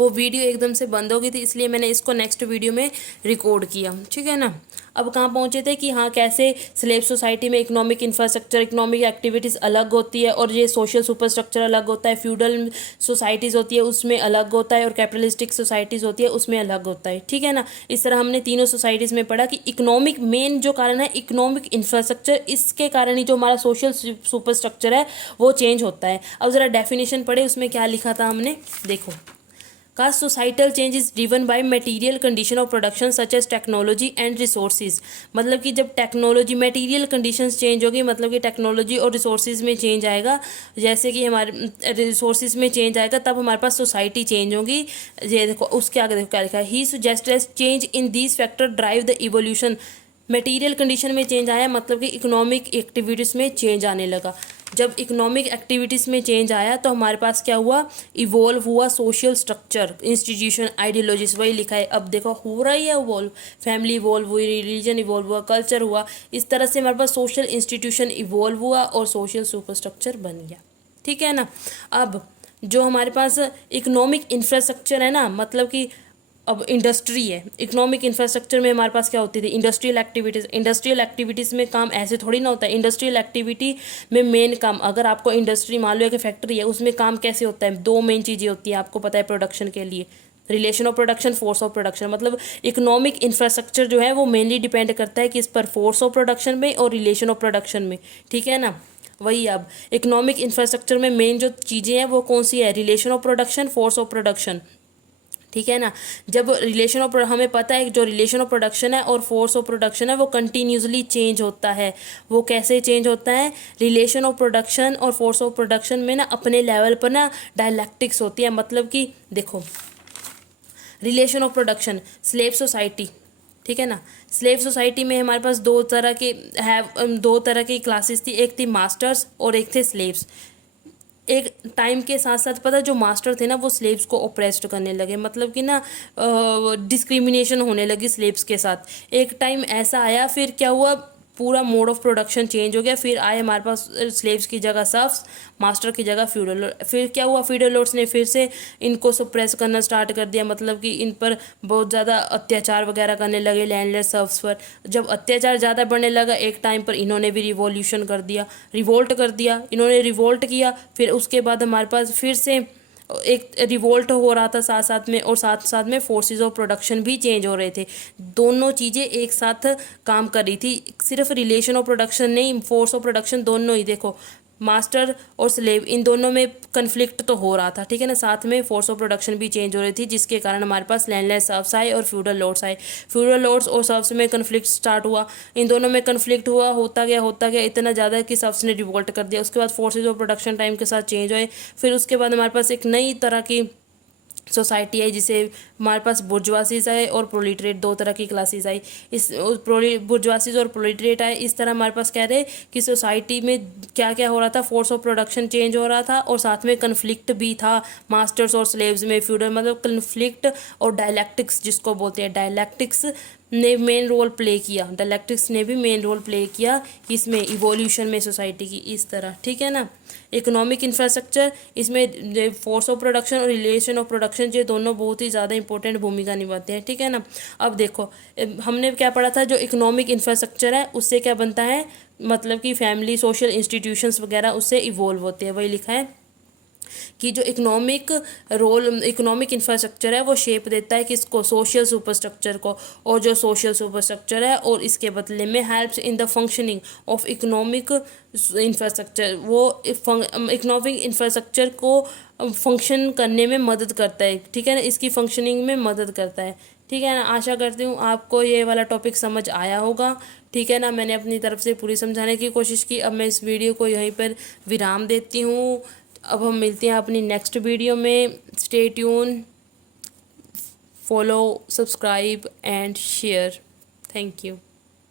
वो वीडियो एकदम से बंद हो गई थी, इसलिए मैंने इसको नेक्स्ट वीडियो में रिकॉर्ड किया, ठीक है ना। अब कहाँ पहुँचे थे कि हाँ कैसे स्लेव सोसाइटी में इकोनॉमिक इंफ्रास्ट्रक्चर, इकोनॉमिक एक्टिविटीज़ अलग होती है और ये सोशल सुपर स्ट्रक्चर अलग होता है, फ्यूडल सोसाइटीज़ होती है उसमें अलग होता है और कैपिटलिस्टिक सोसाइटीज़ होती है उसमें अलग होता है, ठीक है ना। इस तरह हमने तीनों सोसाइटीज़ में पढ़ा कि इकोनॉमिक मेन जो कारण है इकोनॉमिक इंफ्रास्ट्रक्चर, इसके कारण ही जो हमारा सोशल सुपर स्ट्रक्चर है वो चेंज होता है। अब ज़रा डेफिनेशन पढ़े, उसमें क्या लिखा था हमने, देखो। का societal change is driven by material condition of production such as technology and resources. मतलब कि जब टेक्नोलॉजी मटेरियल कंडीशंस चेंज होगी, मतलब कि टेक्नोलॉजी और रिसोर्सेज में चेंज आएगा, जैसे कि हमारे रिसोर्सेज में चेंज आएगा तब हमारे पास सोसाइटी चेंज होगी। ये देखो उसके आगे देखो क्या लिखा है, he suggested change in these factor drive the evolution. Material condition में चेंज आया मतलब कि इकोनॉमिक एक्टिविटीज़ में चेंज आने लगा। जब इकोनॉमिक एक्टिविटीज़ में चेंज आया तो हमारे पास क्या हुआ, इवॉल्व हुआ सोशल स्ट्रक्चर, इंस्टीट्यूशन, आइडियोलॉजीज, वही लिखा है। अब देखो हो रहा ही है इवॉल्व, फैमिली इवॉल्व हुई, रिलीजन इवॉल्व हुआ, कल्चर हुआ, इस तरह से हमारे पास सोशल इंस्टीट्यूशन इवॉल्व हुआ और सोशल सुपर स्ट्रक्चर बन गया, ठीक है ना। अब जो हमारे पास इकोनॉमिक इंफ्रास्ट्रक्चर है ना, मतलब कि अब इंडस्ट्री है, इकोनॉमिक इंफ्रास्ट्रक्चर में हमारे पास क्या होती थी, इंडस्ट्रियल एक्टिविटीज़। इंडस्ट्रियल एक्टिविटीज़ में काम ऐसे थोड़ी ना होता है, इंडस्ट्रियल एक्टिविटी में मेन काम, अगर आपको इंडस्ट्री मान लो कि फैक्ट्री है, उसमें काम कैसे होता है, दो मेन चीज़ें होती हैं, आपको पता है प्रोडक्शन के लिए, relation of production, force of production. मतलब इकोनॉमिक इंफ्रास्ट्रक्चर जो है वो मेनली डिपेंड करता है किस पर, फोर्स ऑफ प्रोडक्शन में और रिलेशन ऑफ प्रोडक्शन में, ठीक है ना। वही अब इकोनॉमिक इंफ्रास्ट्रक्चर में मेन जो चीज़ें हैं वो कौन सी है, relation of production, force of production, ठीक है ना। जब रिलेशन ऑफ, हमें पता है जो रिलेशन ऑफ प्रोडक्शन है और फोर्स ऑफ प्रोडक्शन है वो कंटिन्यूसली चेंज होता है। वो कैसे चेंज होता है, रिलेशन ऑफ प्रोडक्शन और फोर्स ऑफ प्रोडक्शन में ना अपने लेवल पर ना डायलैक्टिक्स होती है। मतलब कि देखो, relation of production, slave society, ठीक है ना। स्लेव सोसाइटी में हमारे पास दो तरह की क्लासेस थी, एक थी मास्टर्स और एक थे स्लेव्स। एक टाइम के साथ साथ पता, जो मास्टर थे ना वो स्लेव्स को ओप्रेस्ड करने लगे, मतलब कि ना डिस्क्रिमिनेशन होने लगी स्लेव्स के साथ। एक टाइम ऐसा आया, फिर क्या हुआ, पूरा मोड ऑफ प्रोडक्शन चेंज हो गया, फिर आए हमारे पास स्लेव्स की जगह सर्व्स, मास्टर की जगह फ्यूडल। फिर क्या हुआ, फ्यूडल लॉर्ड्स ने फिर से इनको सप्रेस करना स्टार्ट कर दिया, मतलब कि इन पर बहुत ज़्यादा अत्याचार वगैरह करने लगे लैंडलेस सर्व्स पर। जब अत्याचार ज़्यादा बढ़ने लगा एक टाइम पर इन्होंने भी रिवॉल्यूशन कर दिया, रिवोल्ट कर दिया, इन्होंने रिवोल्ट किया। फिर उसके बाद हमारे पास फिर से एक रिवोल्ट हो रहा था साथ साथ में, और साथ साथ में फोर्सेस ऑफ प्रोडक्शन भी चेंज हो रहे थे। दोनों चीज़ें एक साथ काम कर रही थी, सिर्फ रिलेशन ऑफ प्रोडक्शन नहीं, फोर्स ऑफ प्रोडक्शन दोनों ही। देखो मास्टर और स्लेव इन दोनों में कन्फ्लिक्ट तो हो रहा था, ठीक है ना, साथ में फोर्स ऑफ प्रोडक्शन भी चेंज हो रही थी, जिसके कारण हमारे पास लैंडलेस सर्व्स आए और फ्यूडल लॉर्ड्स आए। फ्यूडल लॉर्ड्स और सर्व्स में कन्फ्लिक्ट स्टार्ट हुआ, इन दोनों में कन्फ्लिक्ट हुआ, होता गया इतना ज़्यादा कि सर्व्स ने रिवोल्ट कर दिया। उसके बाद फोर्सेज ऑफ प्रोडक्शन टाइम के साथ चेंज हुए। फिर उसके बाद हमारे पास एक नई तरह की सोसाइटी आई, जिसे हमारे पास बुर्जवासीज आए और प्रोलिटरेट, दो तरह की क्लासेस आई। इस बुर्जवासीज और प्रोलिटरेट आए, इस तरह हमारे पास कह रहे कि सोसाइटी में क्या क्या हो रहा था, फोर्स ऑफ प्रोडक्शन चेंज हो रहा था और साथ में कन्फ्लिक्ट भी था मास्टर्स और स्लेव्स में, फ्यूडल, मतलब कन्फ्लिक्ट और डायलैक्टिक्स जिसको बोलते हैं, डायलैक्टिक्स ने मेन रोल प्ले किया, डायलैक्टिक्स ने भी मेन रोल प्ले किया इसमें, इवोल्यूशन में सोसाइटी की, इस तरह, ठीक है ना। इकोनॉमिक इंफ्रास्ट्रक्चर, इसमें फोर्स ऑफ प्रोडक्शन और रिलेशन ऑफ प्रोडक्शन ये दोनों बहुत ही ज़्यादा इंपॉर्टेंट भूमिका निभाते हैं, ठीक है ना। अब देखो हमने क्या पढ़ा था, जो इकोनॉमिक इंफ्रास्ट्रक्चर है उससे क्या बनता है, मतलब कि फैमिली, सोशल इंस्टीट्यूशंस वगैरह उससे इवॉल्व होते हैं, वही लिखा है कि जो इकोनॉमिक इंफ्रास्ट्रक्चर है वो शेप देता है किसको, सोशल सुपर स्ट्रक्चर को। और जो सोशल सुपर स्ट्रक्चर है और इसके बदले में helps in the functioning of economic infrastructure, वो इकोनॉमिक इंफ्रास्ट्रक्चर को फंक्शन करने में मदद करता है, ठीक है ना, इसकी फंक्शनिंग में मदद करता है, ठीक है ना। आशा करती हूँ आपको ये वाला टॉपिक समझ आया होगा, ठीक है ना। मैंने अपनी तरफ से पूरी समझाने की कोशिश की। अब मैं इस वीडियो को यहीं पर विराम देती हूँ। अब हम मिलते हैं अपनी नेक्स्ट वीडियो में। Stay tune, follow, subscribe and share. Thank you.